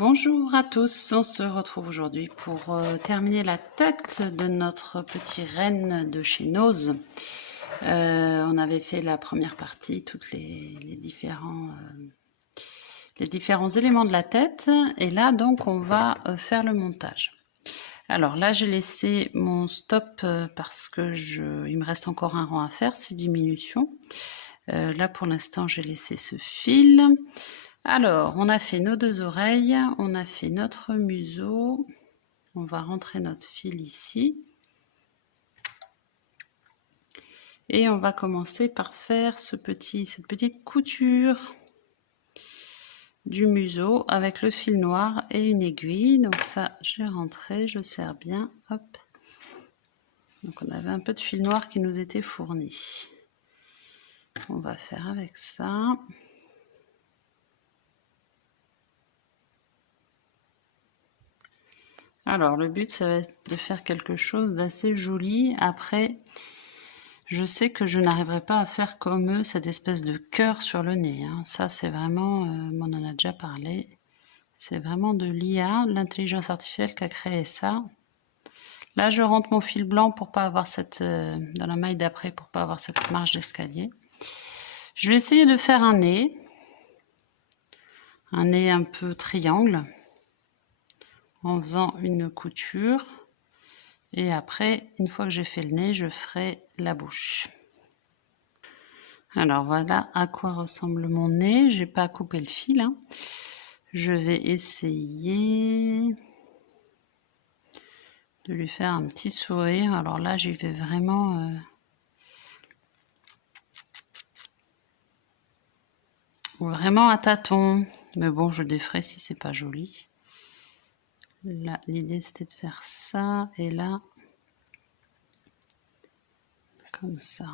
Bonjour à tous, on se retrouve aujourd'hui pour terminer la tête de notre petit renne de chez Nose. On avait fait la première partie, toutes les différents éléments de la tête, et là donc on va faire le montage. Alors là j'ai laissé mon stop parce que il me reste encore un rang à faire, 6 diminutions. Là pour l'instant j'ai laissé ce fil. Alors, on a fait nos deux oreilles, on a fait notre museau. On va rentrer notre fil ici. Et on va commencer par faire cette petite couture du museau avec le fil noir et une aiguille. Donc ça, j'ai rentré, je serre bien. Hop. Donc on avait un peu de fil noir qui nous était fourni. On va faire avec ça. Alors, le but, ça va être de faire quelque chose d'assez joli. Après, je sais que je n'arriverai pas à faire comme eux, cette espèce de cœur sur le nez. Hein. Ça, c'est vraiment, on en a déjà parlé, c'est vraiment de l'IA, l'intelligence artificielle qui a créé ça. Là, je rentre mon fil blanc pour pas avoir dans la maille d'après, pour pas avoir cette marge d'escalier. Je vais essayer de faire un nez un peu triangle, en faisant une couture. Et après, une fois que j'ai fait le nez, je ferai la bouche. Alors voilà à quoi ressemble mon nez. J'ai pas coupé le fil. Hein. Je vais essayer de lui faire un petit sourire. Alors là, j'y vais vraiment à tâtons. Mais bon, je déferai si c'est pas joli. Là, l'idée c'était de faire ça et là, comme ça.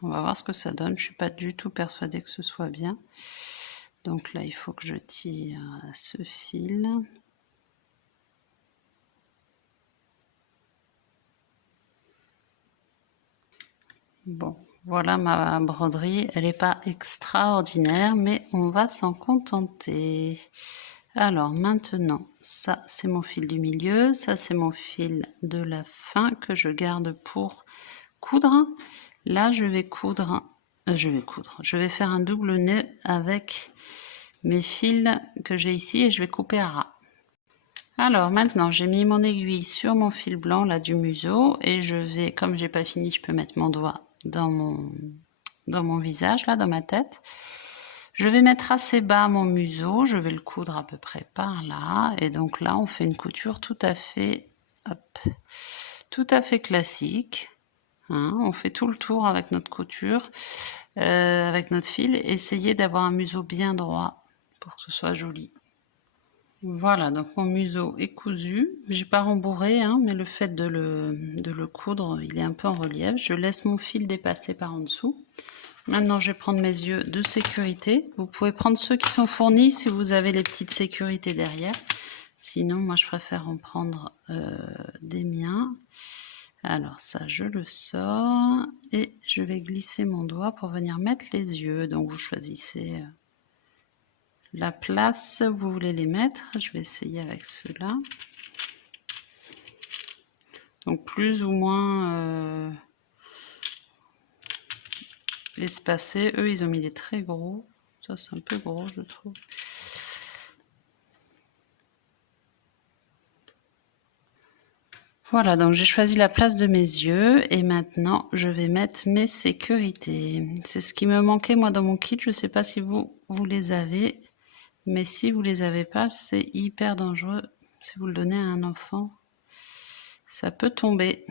On va voir ce que ça donne. Je suis pas du tout persuadée que ce soit bien. Donc là, il faut que je tire ce fil. Bon, voilà ma broderie. Elle n'est pas extraordinaire, mais on va s'en contenter. Alors maintenant, ça c'est mon fil du milieu, ça c'est mon fil de la fin que je garde pour coudre. Là, je vais je vais faire un double nœud avec mes fils que j'ai ici et je vais couper à ras. Alors maintenant, j'ai mis mon aiguille sur mon fil blanc là du museau et je vais, comme j'ai pas fini, je peux mettre mon doigt dans mon visage là, dans ma tête. Je vais mettre assez bas mon museau, je vais le coudre à peu près par là et donc là on fait une couture tout à fait classique. Hein, on fait tout le tour avec notre couture, avec notre fil. Essayez d'avoir un museau bien droit pour que ce soit joli. Voilà, donc mon museau est cousu. J'ai pas rembourré, hein, mais le fait de le coudre, il est un peu en relief. Je laisse mon fil dépasser par en dessous. Maintenant, je vais prendre mes yeux de sécurité. Vous pouvez prendre ceux qui sont fournis si vous avez les petites sécurités derrière. Sinon, moi, je préfère en prendre des miens. Alors ça, je le sors et je vais glisser mon doigt pour venir mettre les yeux. Donc, vous choisissez la place où vous voulez les mettre. Je vais essayer avec ceux-là. Donc plus ou moins espacés. Eux, ils ont mis des très gros. Ça, c'est un peu gros, je trouve. Voilà, donc j'ai choisi la place de mes yeux et maintenant je vais mettre mes sécurités. C'est ce qui me manquait moi dans mon kit. Je ne sais pas si vous les avez. Mais si vous les avez pas, c'est hyper dangereux. Si vous le donnez à un enfant, ça peut tomber.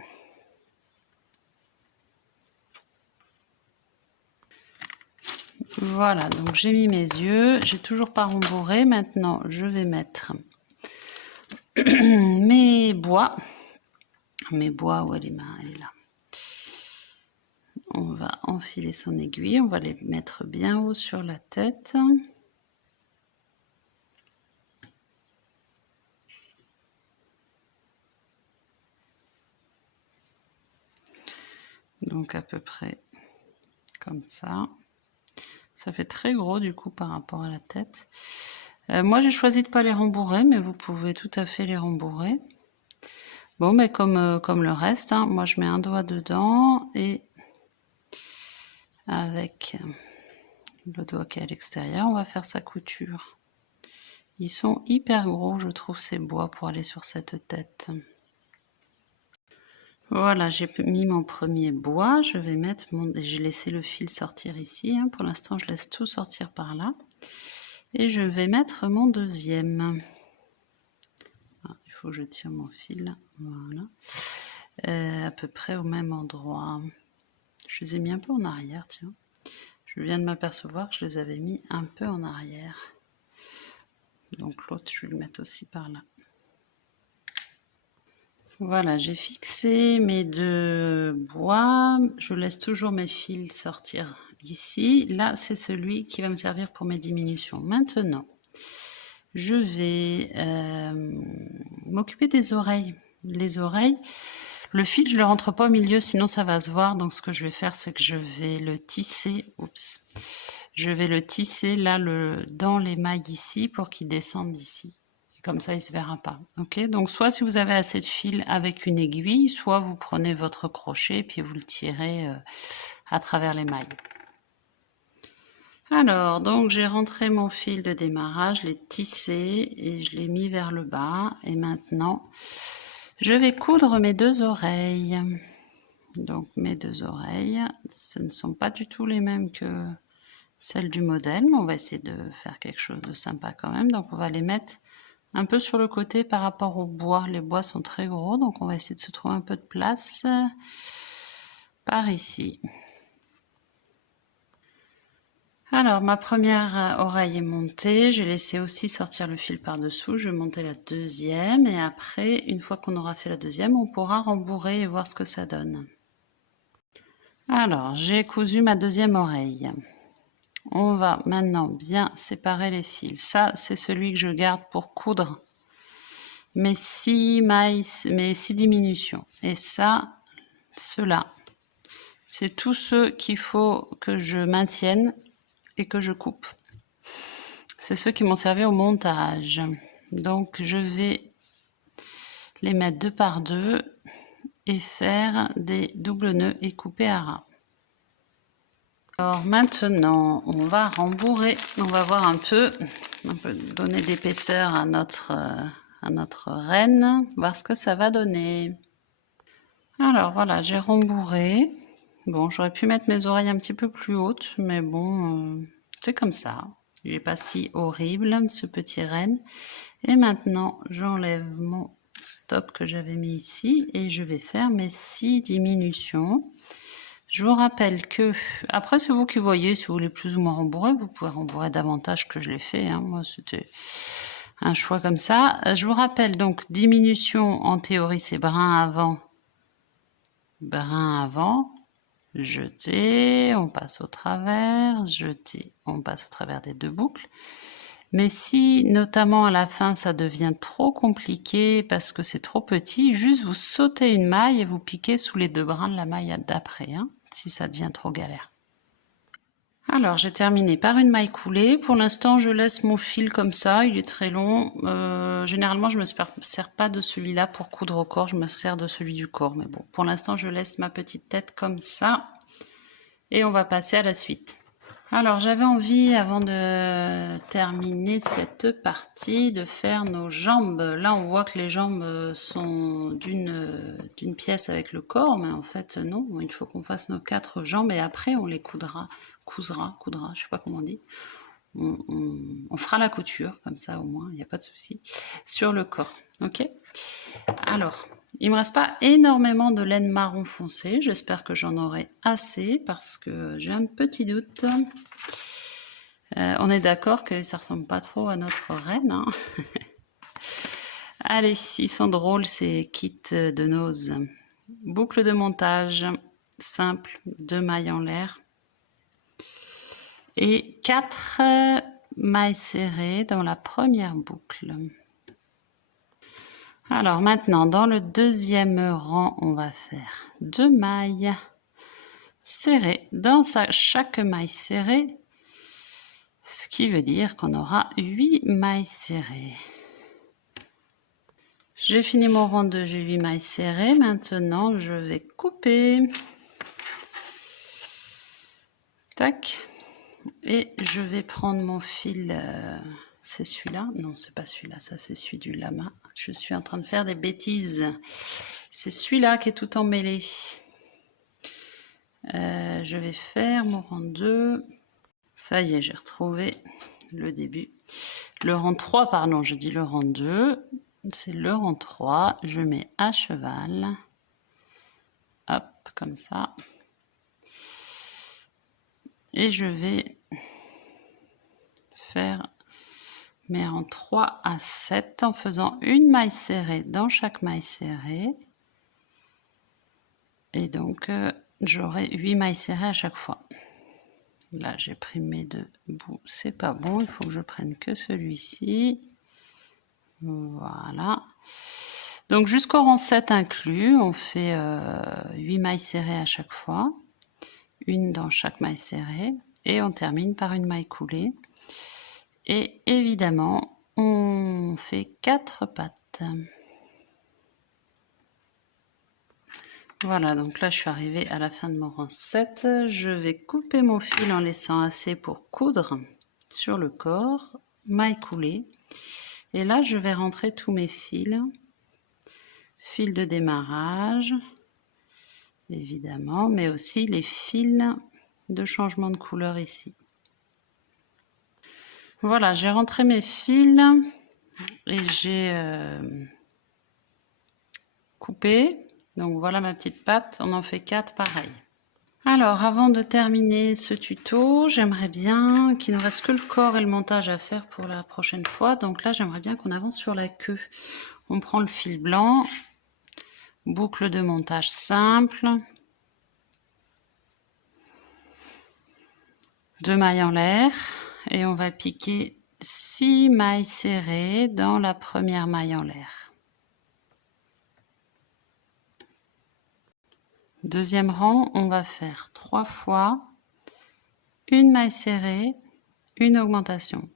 Voilà, donc j'ai mis mes yeux. J'ai toujours pas rembourré. Maintenant, je vais mettre mes bois. Mes bois, où elle est là. On va enfiler son aiguille. On va les mettre bien haut sur la tête. Donc à peu près comme ça. Ça fait très gros du coup par rapport à la tête. Moi j'ai choisi de pas les rembourrer, mais vous pouvez tout à fait les rembourrer. Bon, mais comme le reste, hein, moi je mets un doigt dedans et avec le doigt qui est à l'extérieur, on va faire sa couture. Ils sont hyper gros, je trouve, ces bois pour aller sur cette tête. Voilà, j'ai mis mon premier bois. Je vais mettre j'ai laissé le fil sortir ici. Hein. Pour l'instant, je laisse tout sortir par là. Et je vais mettre mon deuxième. Ah, il faut que je tire mon fil. Voilà. À peu près au même endroit. Je les ai mis un peu en arrière, tiens. Je viens de m'apercevoir que je les avais mis un peu en arrière. Donc l'autre, je vais le mettre aussi par là. Voilà, j'ai fixé mes deux bois. Je laisse toujours mes fils sortir ici. Là, c'est celui qui va me servir pour mes diminutions. Maintenant, je vais m'occuper des oreilles. Les oreilles, le fil, je ne le rentre pas au milieu, sinon ça va se voir. Donc, ce que je vais faire, c'est que je vais le tisser. Oups. Je vais le tisser là dans les mailles ici pour qu'il descende d'ici. Comme ça, il ne se verra pas. Ok, donc soit si vous avez assez de fil avec une aiguille, soit vous prenez votre crochet et puis vous le tirez à travers les mailles. Alors, donc j'ai rentré mon fil de démarrage, je l'ai tissé et je l'ai mis vers le bas. Et maintenant, je vais coudre mes deux oreilles. Donc mes deux oreilles, ce ne sont pas du tout les mêmes que celles du modèle, mais on va essayer de faire quelque chose de sympa quand même. Donc on va les mettre un peu sur le côté par rapport au bois. Les bois sont très gros, donc on va essayer de se trouver un peu de place par ici. Alors, ma première oreille est montée. J'ai laissé aussi sortir le fil par-dessous. Je vais monter la deuxième et après, une fois qu'on aura fait la deuxième, on pourra rembourrer et voir ce que ça donne. Alors, j'ai cousu ma deuxième oreille. On va maintenant bien séparer les fils. Ça, c'est celui que je garde pour coudre mes 6 mailles, mes 6 diminutions. Et ça, ceux-là, c'est tous ceux qu'il faut que je maintienne et que je coupe. C'est ceux qui m'ont servi au montage. Donc, je vais les mettre 2 par 2 et faire des doubles nœuds et couper à ras. Alors maintenant, on va rembourrer, on va voir un peu donner d'épaisseur à notre renne, voir ce que ça va donner. Alors voilà, j'ai rembourré. Bon, j'aurais pu mettre mes oreilles un petit peu plus hautes, mais bon, c'est comme ça. Il n'est pas si horrible, ce petit renne. Et maintenant, j'enlève mon stop que j'avais mis ici et je vais faire mes 6 diminutions. Je vous rappelle que, après c'est vous qui voyez, si vous voulez plus ou moins rembourrer, vous pouvez rembourrer davantage que je l'ai fait. Hein. Moi, c'était un choix comme ça. Je vous rappelle donc, diminution, en théorie, c'est brin avant, jeter, on passe au travers, jeter, on passe au travers des deux boucles. Mais si, notamment à la fin, ça devient trop compliqué parce que c'est trop petit, juste vous sautez une maille et vous piquez sous les deux brins de la maille d'après, hein, si ça devient trop galère. Alors, j'ai terminé par une maille coulée. Pour l'instant, je laisse mon fil comme ça, il est très long. Généralement, je ne me sers pas de celui-là pour coudre au corps, je me sers de celui du corps. Mais bon, pour l'instant, je laisse ma petite tête comme ça. Et on va passer à la suite. Alors, j'avais envie, avant de terminer cette partie, de faire nos jambes. Là, on voit que les jambes sont d'une pièce avec le corps, mais en fait, non. Il faut qu'on fasse nos 4 jambes et après, on les coudra, je sais pas comment on dit. On fera la couture, comme ça, au moins, il n'y a pas de souci, sur le corps. Ok ? Alors, il me reste pas énormément de laine marron foncé. J'espère que j'en aurai assez parce que j'ai un petit doute. On est d'accord que ça ressemble pas trop à notre reine. Hein. Allez, ils sont drôles ces kits de nose. Boucle de montage simple, 2 mailles en l'air. Et 4 mailles serrées dans la première boucle. Alors maintenant, dans le deuxième rang, on va faire 2 mailles serrées. Dans chaque maille serrée, ce qui veut dire qu'on aura 8 mailles serrées. J'ai fini mon rang 2, j'ai 8 mailles serrées. Maintenant, je vais couper. Tac. Et je vais prendre mon fil. C'est celui-là? Non, c'est pas celui-là. Ça, c'est celui du lama. Je suis en train de faire des bêtises. C'est celui-là qui est tout emmêlé. Je vais faire mon rang 2. Ça y est, j'ai retrouvé le début. Le rang 3, pardon, je dis le rang 2. C'est le rang 3. Je mets à cheval. Hop, comme ça. Et je vais faire mes rangs 3 à 7 en faisant une maille serrée dans chaque maille serrée. Et donc, j'aurai 8 mailles serrées à chaque fois. Là, j'ai pris mes 2 bouts. C'est pas bon, il faut que je prenne que celui-ci. Voilà. Donc, jusqu'au rang 7 inclus, on fait 8 mailles serrées à chaque fois. Une dans chaque maille serrée. Et on termine par une maille coulée. Et évidemment, on fait 4 pattes. Voilà, donc là, je suis arrivée à la fin de mon rang 7. Je vais couper mon fil en laissant assez pour coudre sur le corps, maille coulée. Et là, je vais rentrer tous mes fils. Fil de démarrage, évidemment, mais aussi les fils de changement de couleur ici. Voilà, j'ai rentré mes fils et j'ai coupé. Donc voilà ma petite patte, on en fait 4 pareil. Alors avant de terminer ce tuto, j'aimerais bien qu'il ne reste que le corps et le montage à faire pour la prochaine fois. Donc là j'aimerais bien qu'on avance sur la queue. On prend le fil blanc, boucle de montage simple, 2 mailles en l'air et on va piquer 6 mailles serrées dans la première maille en l'air. Deuxième rang, on va faire 3 fois une maille serrée, une augmentation.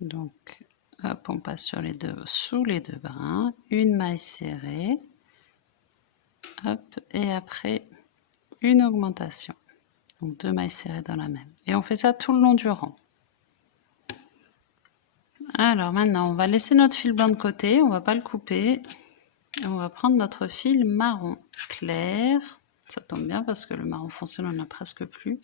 Donc, hop, on passe sur les deux, sous les 2 brins, une maille serrée, hop, et après une augmentation. Donc 2 mailles serrées dans la même. Et on fait ça tout le long du rang. Alors maintenant, on va laisser notre fil blanc de côté, on va pas le couper. On va prendre notre fil marron clair. Ça tombe bien parce que le marron foncé, on n'en a presque plus.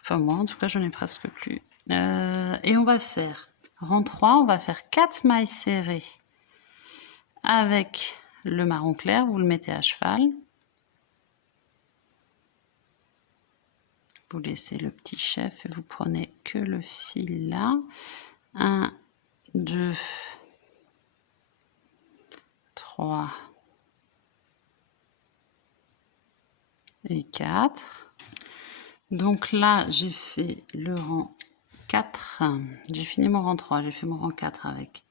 Enfin moi, en tout cas, j'en ai presque plus. Et on va faire rang 3, on va faire 4 mailles serrées avec le marron clair. Vous le mettez à cheval. Vous laissez le petit chef et vous prenez que le fil là. 1, 2, 3 et 4. Donc là, j'ai fait le rang 4. J'ai fini mon rang 3. J'ai fait mon rang 4 avec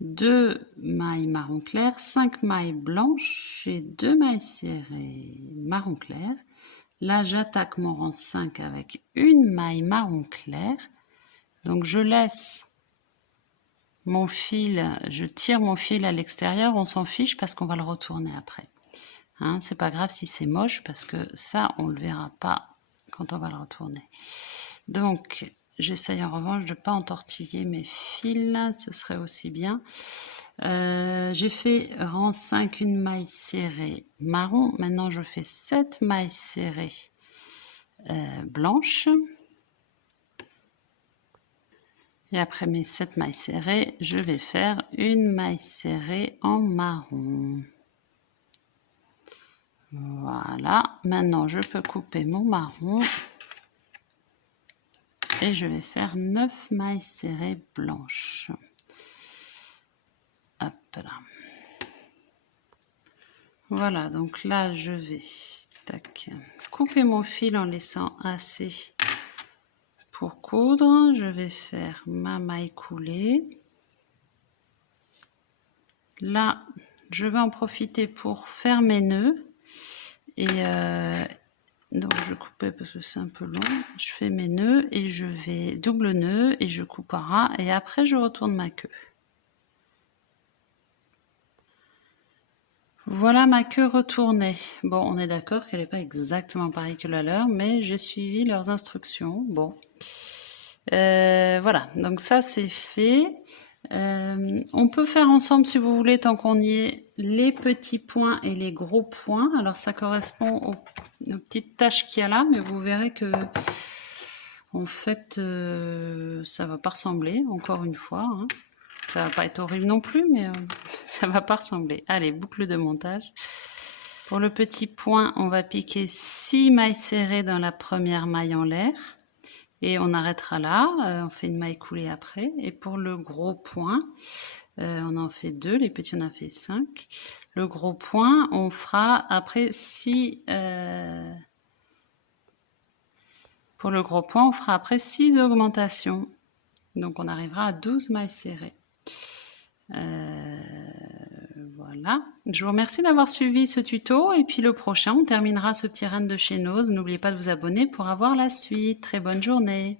2 mailles marron clair, 5 mailles blanches et 2 mailles serrées marron clair. Là, j'attaque mon rang 5 avec une maille marron clair. Donc, je laisse mon fil, je tire mon fil à l'extérieur, on s'en fiche parce qu'on va le retourner après. Hein, c'est pas grave si c'est moche parce que ça, on le verra pas quand on va le retourner. Donc, j'essaye en revanche de ne pas entortiller mes fils, ce serait aussi bien. J'ai fait rang 5, une maille serrée marron. Maintenant, je fais 7 mailles serrées blanches. Et après mes 7 mailles serrées, je vais faire une maille serrée en marron. Voilà, maintenant je peux couper mon marron et je vais faire 9 mailles serrées blanches. Hop là. Voilà, donc là je vais couper mon fil en laissant assez pour coudre. Je vais faire ma maille coulée. Là, je vais en profiter pour faire mes nœuds. Et Donc je coupais parce que c'est un peu long. Je fais mes nœuds et je vais double nœud et je coupe un ras et après je retourne ma queue. Voilà ma queue retournée. Bon, on est d'accord qu'elle n'est pas exactement pareille que la leur, mais j'ai suivi leurs instructions. Bon, voilà, donc ça c'est fait. On peut faire ensemble, si vous voulez, tant qu'on y est, les petits points et les gros points. Alors ça correspond aux petites taches qu'il y a là, mais vous verrez que en fait ça va pas ressembler, encore une fois, hein. Ça va pas être horrible non plus, mais ça va pas ressembler. Allez, boucle de montage. Pour le petit point, on va piquer 6 mailles serrées dans la première maille en l'air. Et on arrêtera là, on fait une maille coulée après. Et pour le gros point, on en fait 2, les petits on en fait 5. Le gros point, on fera après 6... pour le gros point, on fera après 6 augmentations. Donc on arrivera à 12 mailles serrées. Voilà. Je vous remercie d'avoir suivi ce tuto. Et puis le prochain, on terminera ce petit run de chez Nose. N'oubliez pas de vous abonner pour avoir la suite. Très bonne journée.